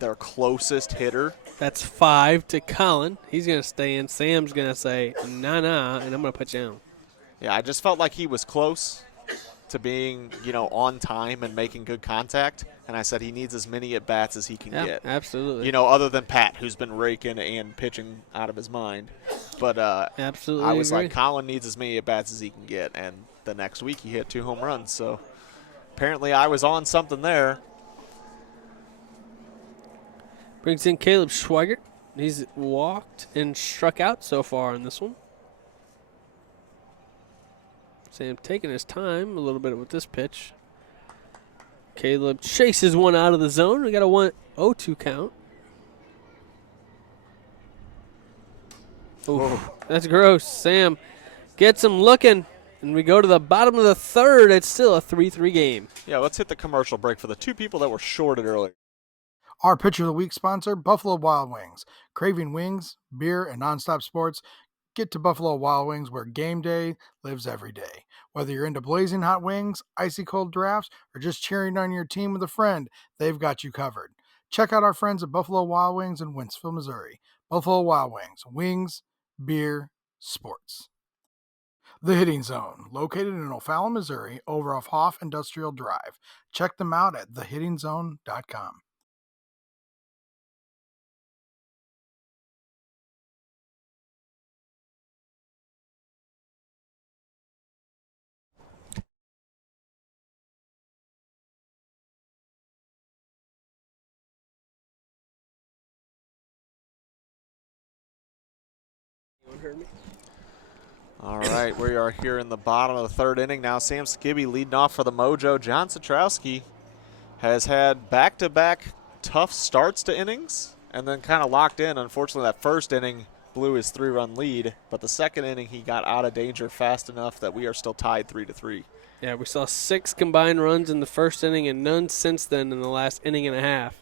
their closest hitter. That's 5 to Colin. He's going to stay in. Sam's going to say, nah, and I'm going to put you on. Yeah, I just felt like he was close to being, on time and making good contact. And I said he needs as many at-bats as he can get. Absolutely. Other than Pat, who's been raking and pitching out of his mind. But absolutely I was agree. like, Colin needs as many at-bats as he can get. And the next week he hit 2 home runs. So apparently I was on something there. Brings in Caleb Schweigert. He's walked and struck out so far in this one. Sam taking his time a little bit with this pitch. Caleb chases one out of the zone. We got a 1-0-2 count. Oh, that's gross. Sam gets him looking, and we go to the bottom of the third. It's still a 3-3 game. Yeah, let's hit the commercial break for the two people that were shorted earlier. Our Pitcher of the Week sponsor, Buffalo Wild Wings. Craving wings, beer, and nonstop sports? Get to Buffalo Wild Wings, where game day lives every day. Whether you're into blazing hot wings, icy cold drafts, or just cheering on your team with a friend, they've got you covered. Check out our friends at Buffalo Wild Wings in Wentzville, Missouri. Buffalo Wild Wings, wings, beer, sports. The Hitting Zone, located in O'Fallon, Missouri, over off Hoff Industrial Drive. Check them out at thehittingzone.com. All right, we are here in the bottom of the third inning now. Sam Skibby leading off for the Mojo. John Satrowski has had back-to-back tough starts to innings and then kind of locked in. Unfortunately, that first inning blew his 3-run lead, but the second inning he got out of danger fast enough that we are still tied 3-3. Yeah, we saw 6 combined runs in the first inning and none since then in the last inning and a half.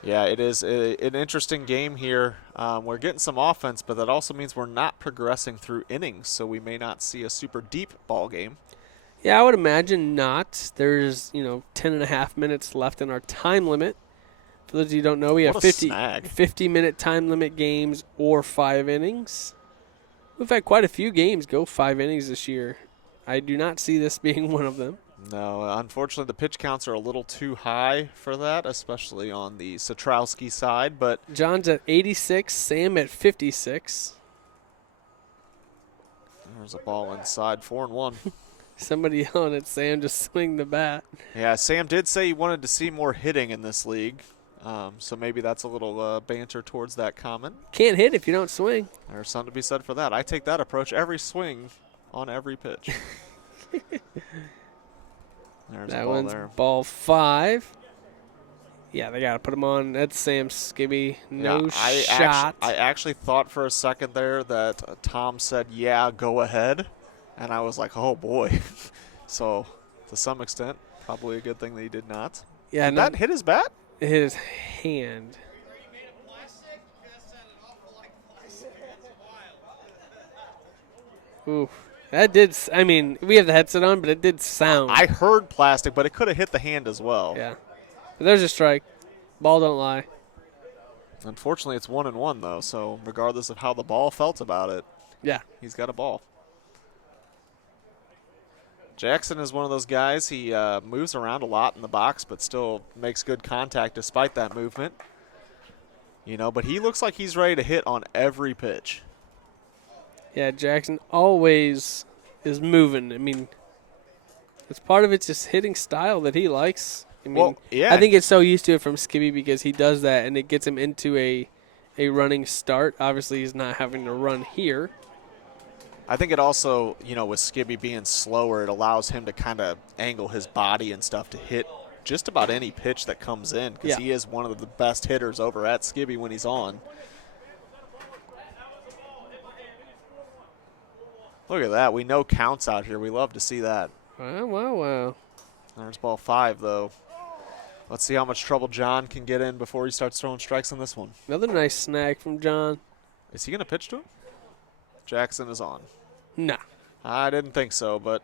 Yeah, it is an interesting game here. We're getting some offense, but that also means we're not progressing through innings, so we may not see a super deep ball game. Yeah, I would imagine not. There's, 10 and a half minutes left in our time limit. For those of you who don't know, we have 50-minute time limit games or 5 innings. We've had quite a few games go 5 innings this year. I do not see this being one of them. No, unfortunately, the pitch counts are a little too high for that, especially on the Satrowski side. But John's at 86, Sam at 56. There's a ball inside, 4-1. Somebody yelling at Sam to swing the bat. Yeah, Sam did say he wanted to see more hitting in this league, so maybe that's a little banter towards that comment. Can't hit if you don't swing. There's something to be said for that. I take that approach every swing on every pitch. There's that a ball one's there. ball 5. Yeah, they got to put him on. That's Sam Skibby. No shot. I actually thought for a second there that Tom said, yeah, go ahead. And I was like, oh, boy. So, to some extent, probably a good thing that he did not. Yeah, Did that hit his bat? It hit his hand. Oof. That did, we have the headset on, but it did sound. I heard plastic, but it could have hit the hand as well. Yeah. But there's a strike. Ball don't lie. Unfortunately, it's 1-1, though, so regardless of how the ball felt about it, yeah, he's got a ball. Jackson is one of those guys. He moves around a lot in the box, but still makes good contact despite that movement. But he looks like he's ready to hit on every pitch. Yeah, Jackson always is moving. It's part of it's just hitting style that he likes. Yeah. I think it's so used to it from Skibby because he does that, and it gets him into a running start. Obviously, he's not having to run here. I think it also, with Skibby being slower, it allows him to kind of angle his body and stuff to hit just about any pitch that comes in because he is one of the best hitters over at Skibby when he's on. Look at that. We know counts out here. We love to see that. Wow. There's ball 5, though. Let's see how much trouble John can get in before he starts throwing strikes on this one. Another nice snag from John. Is he going to pitch to him? Jackson is on. Nah. I didn't think so, but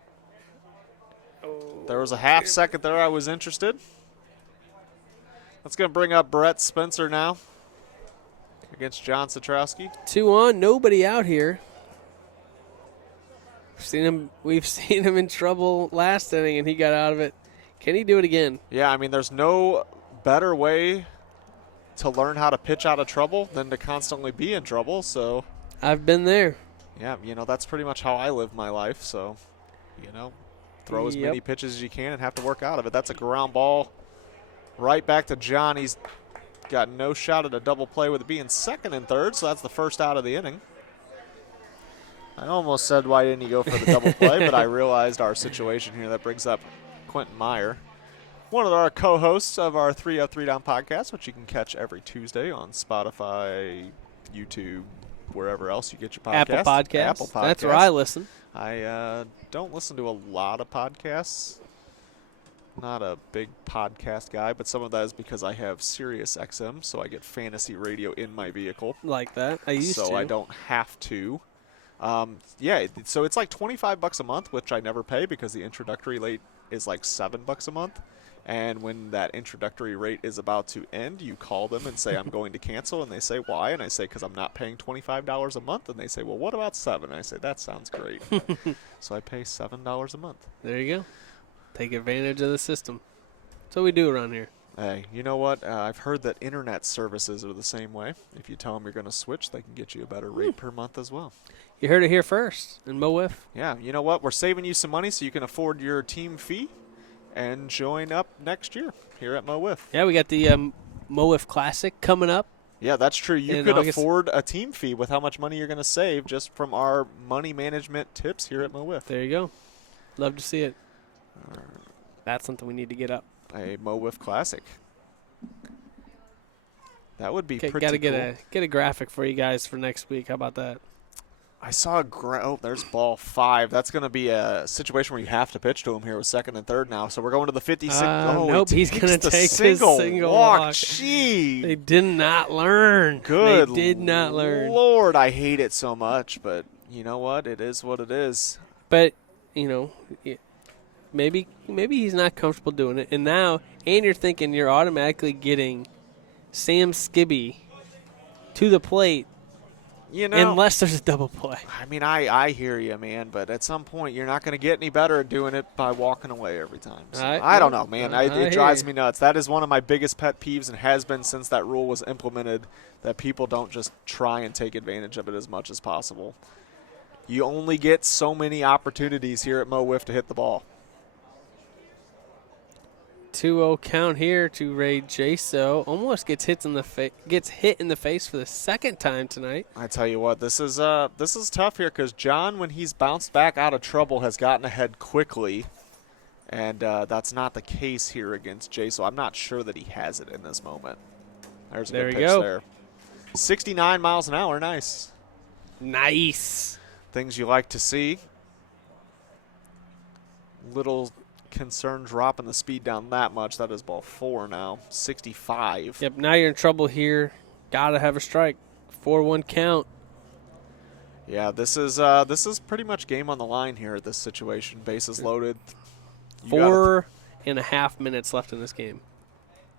there was a half second there I was interested. That's going to bring up Brett Spencer now against John Satrowski. 2 on, nobody out here. We've seen him in trouble last inning, and he got out of it. Can he do it again? Yeah, there's no better way to learn how to pitch out of trouble than to constantly be in trouble. So I've been there. Yeah, that's pretty much how I live my life. So, throw as many pitches as you can and have to work out of it. That's a ground ball right back to John. He's got no shot at a double play with it being second and third, so that's the first out of the inning. I almost said, why didn't he go for the double play, but I realized our situation here. That brings up Quentin Meyer, one of our co-hosts of our 3 Up, 3 Down podcast, which you can catch every Tuesday on Spotify, YouTube, wherever else you get your podcasts. Apple Podcasts. That's where I listen. I don't listen to a lot of podcasts. Not a big podcast guy, but some of that is because I have Sirius XM, so I get fantasy radio in my vehicle. Like that. I used to. So I don't have to. Yeah, so it's like $25 a month, which I never pay because the introductory rate is like $7 a month. And when that introductory rate is about to end, you call them and say, I'm going to cancel. And they say, why? And I say, because I'm not paying $25 a month. And they say, well, what about $7? And I say, that sounds great. So I pay $7 a month. There you go. Take advantage of the system. That's what we do around here. Hey, you know what? I've heard that internet services are the same way. If you tell them you're going to switch, they can get you a better rate per month as well. You heard it here first in MO WIFF. Yeah, you know what? We're saving you some money so you can afford your team fee and join up next year here at MO WIFF. Yeah, we got the MO WIFF Classic coming up. Yeah, that's true. You in could August. afford a team fee with how much money you're going to save just from our money management tips here at MO WIFF. There you go. Love to see it. That's something we need to get up. A MO WIFF Classic. That would be pretty Gotta cool. get a graphic for you guys for next week. How about that? I saw oh, there's ball 5. That's going to be a situation where you have to pitch to him here with second and third now. So we're going to the 56. Nope, he's going to take his single walk. Gee. They did not learn. Good. They did not learn. Lord, I hate it so much, but you know what? It is what it is. But, you know, maybe he's not comfortable doing it. And you're thinking you're automatically getting Sam Skibby to the plate. You know, unless there's a double play. I mean, I hear you, man, but at some point you're not going to get any better at doing it by walking away every time. So, I don't know, man. It drives me nuts. That is one of my biggest pet peeves and has been since that rule was implemented, that people don't just try and take advantage of it as much as possible. You only get so many opportunities here at MO WIFF to hit the ball. 2-0 count here to Ray Jaso. Almost gets hit in the face for the second time tonight. I tell you what, this is tough here because John, when he's bounced back out of trouble, has gotten ahead quickly, and that's not the case here against Jaso. I'm not sure that he has it in this moment. There's a good pitch there. 69 miles an hour, nice. Nice. Things you like to see. Little concern dropping the speed down that much. That is ball 4 now. 65. Yep, now you're in trouble here. Gotta have a strike. 4-1 count. Yeah, this is pretty much game on the line here at this situation. Bases loaded. 4.5 minutes left in this game.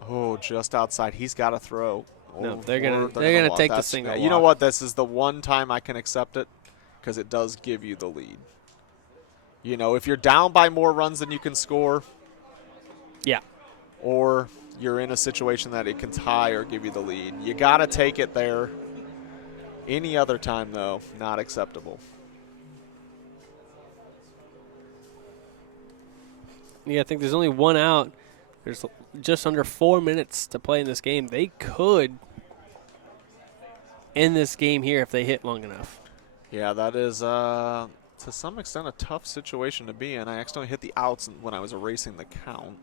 Oh, just outside. He's got to throw. No, they're gonna take the single walk. You know what? This is the one time I can accept it because it does give you the lead. You know, if you're down by more runs than you can score, yeah, or you're in a situation that it can tie or give you the lead, you got to take it there. Any other time, though, not acceptable. Yeah, I think there's only one out. There's just under 4 minutes to play in this game. They could end this game here if they hit long enough. Yeah, that is to some extent a tough situation to be in. I accidentally hit the outs when I was erasing the count.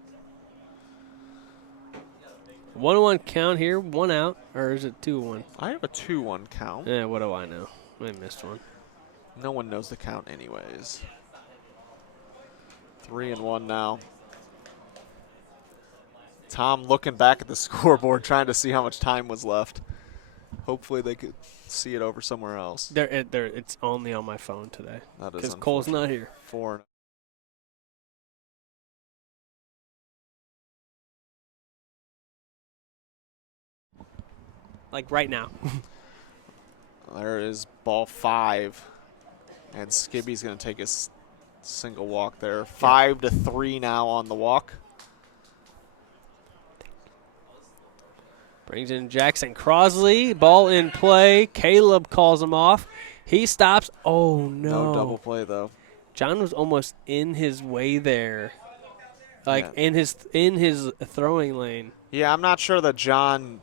1-1 count here, 1 out, or is it 2-1? I have a 2-1 count. Yeah, what do I know? I missed one. No one knows the count anyways. 3-1 now. Tom looking back at the scoreboard, trying to see how much time was left. Hopefully they could see it over somewhere else. It's only on my phone today because Cole's not here. 4. Like right now. There is ball 5, and Skibby's going to take his single walk there. 5-3 now on the walk. Brings in Jackson Crosley. Ball in play. Caleb calls him off. He stops. Oh, no. No double play, though. John was almost in his way there. Like Yeah. in his throwing lane. Yeah, I'm not sure that John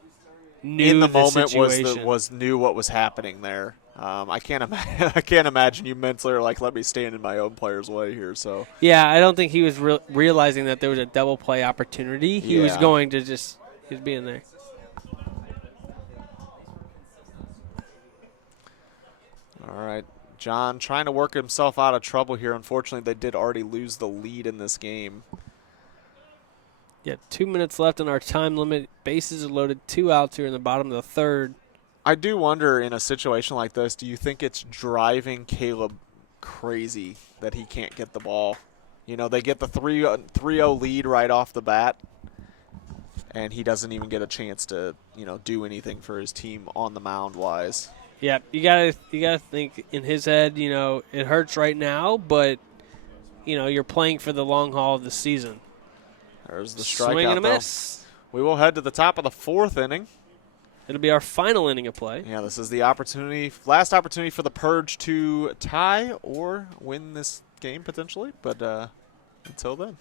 knew in the the moment situation. knew what was happening there. I can't I can't imagine you mentally are like, let me stand in my own player's way here. So Yeah, I don't think he was realizing that there was a double play opportunity. He was Yeah. going to just he was being there. all right, John trying to work himself out of trouble here. Unfortunately, they did already lose the lead in this game. Yeah, 2 minutes left on our time limit. Bases are loaded, 2 outs here in the bottom of the third. I do wonder in a situation like this, do you think it's driving Caleb crazy that he can't get the ball? You know, they get the 3-0 lead right off the bat, and he doesn't even get a chance to, do anything for his team on the mound wise. Yeah, you gotta think in his head. It hurts right now, but you're playing for the long haul of the season. There's the Swing strikeout, and a miss. We will head to the top of the 4th inning. It'll be our final inning of play. Yeah, this is the last opportunity for the Purge to tie or win this game potentially, but until then.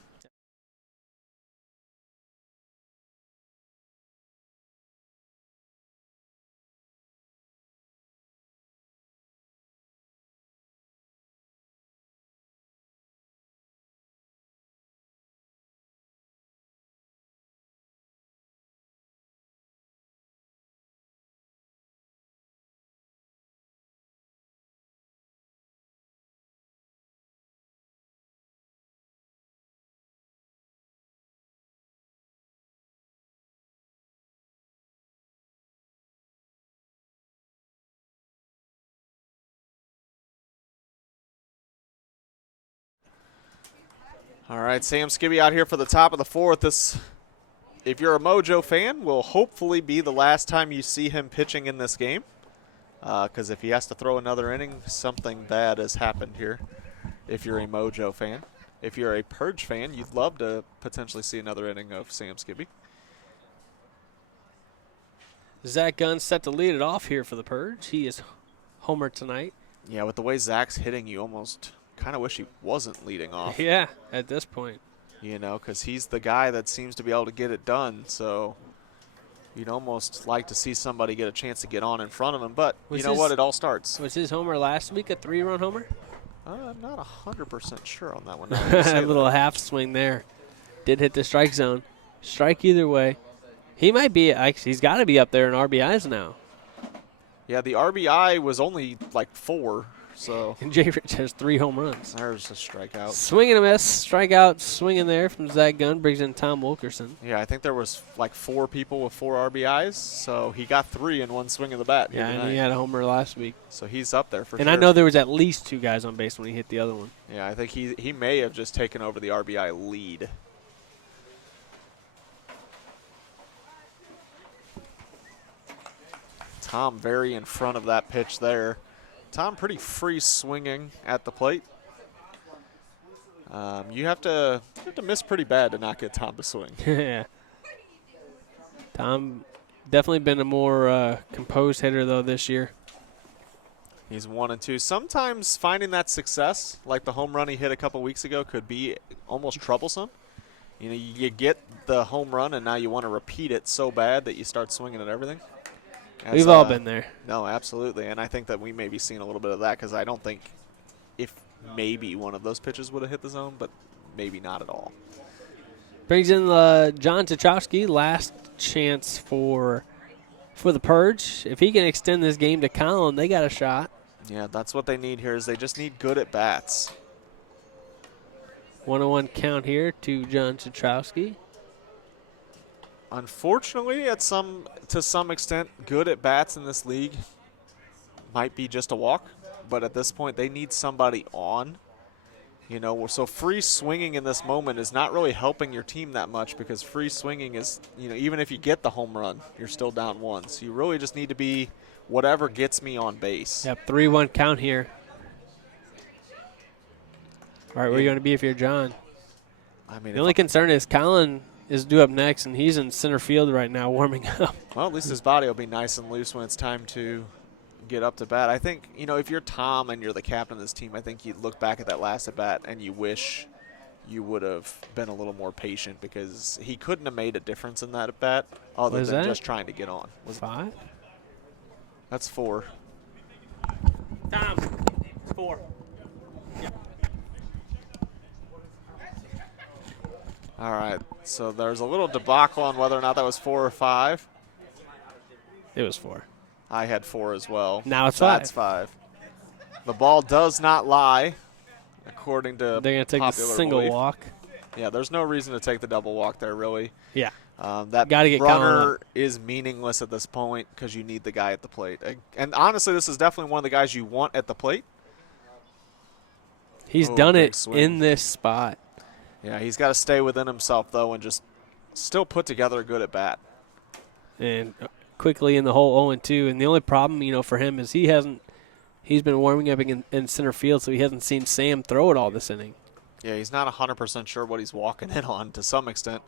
All right, Sam Skibby out here for the top of the 4th. This, if you're a Mojo fan, will hopefully be the last time you see him pitching in this game. Because if he has to throw another inning, something bad has happened here. If you're a Mojo fan. If you're a Purge fan, you'd love to potentially see another inning of Sam Skibby. Zach Gunn set to lead it off here for the Purge. He is homer tonight. Yeah, with the way Zach's hitting, you almost kind of wish he wasn't leading off. Yeah, at this point. Because he's the guy that seems to be able to get it done. So you'd almost like to see somebody get a chance to get on in front of him. But you know what? It all starts. Was his homer last week a 3-run homer? I'm not 100% sure on that one. A little half swing there. Did hit the strike zone. Strike either way. He might be, he's got to be up there in RBIs now. Yeah, the RBI was only like 4. So And J. Rich has 3 home runs. There's a strikeout. Swing and a miss. Strikeout swinging there from Zach Gunn. Brings in Tom Wilkerson. Yeah, I think there was like 4 people with 4 RBIs. So he got 3 in one swing of the bat. Yeah, and he had a homer last week. So he's up there for sure. And I know there was at least 2 guys on base when he hit the other one. Yeah, I think he may have just taken over the RBI lead. Tom very in front of that pitch there. Tom pretty free swinging at the plate. You have to miss pretty bad to not get Tom to swing. Yeah. Tom definitely been a more composed hitter, though, this year. He's 1 and 2. Sometimes finding that success, like the home run he hit a couple weeks ago, could be almost troublesome. You get the home run, and now you want to repeat it so bad that you start swinging at everything. We've all been there. No, absolutely. And I think that we may be seeing a little bit of that because I don't think if maybe one of those pitches would have hit the zone, but maybe not at all. Brings in John Tuchowski, last chance for the Purge. If he can extend this game to Colin, they got a shot. Yeah, that's what they need here is they just need good at bats. 1-1 count here to John Tuchowski. Unfortunately, to some extent, good at bats in this league might be just a walk. But at this point, they need somebody on. So free swinging in this moment is not really helping your team that much because free swinging is, even if you get the home run, you're still down 1. So you really just need to be whatever gets me on base. Yep, 3-1 count here. All right, where are you going to be if you're John? The only concern is Colin is due up next, and he's in center field right now warming up. Well, at least his body will be nice and loose when it's time to get up to bat. I think, if you're Tom and you're the captain of this team, I think you look back at that last at bat and you wish you would have been a little more patient because he couldn't have made a difference in that at bat other Was than that just trying to get on. 5? That's 4. Tom. 4. All right, so there's a little debacle on whether or not that was 4 or 5. It was 4. I had 4 as well. Now it's That's 5. The ball does not lie, according to They're going to take the popular single belief. walk. Yeah, there's no reason to take the double walk there, really. Yeah. That Gotta get runner is meaningless at this point because you need the guy at the plate. And honestly, this is definitely one of the guys you want at the plate. He's Oh, done big it swing. in this spot. Yeah, he's got to stay within himself, though, and just still put together a good at bat. And quickly in the hole 0-2. And the only problem, for him is he's been warming up in center field, so he hasn't seen Sam throw it all this inning. Yeah, he's not 100% sure what he's walking in on to some extent.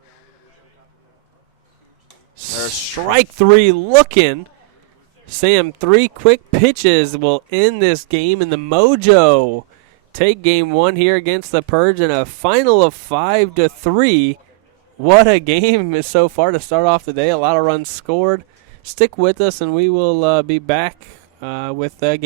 There's Strike 3 looking. Sam, 3 quick pitches will end this game, and the Mojo take game 1 here against the Purge in a final of 5-3. What a game so far to start off the day. A lot of runs scored. Stick with us, and we will be back with game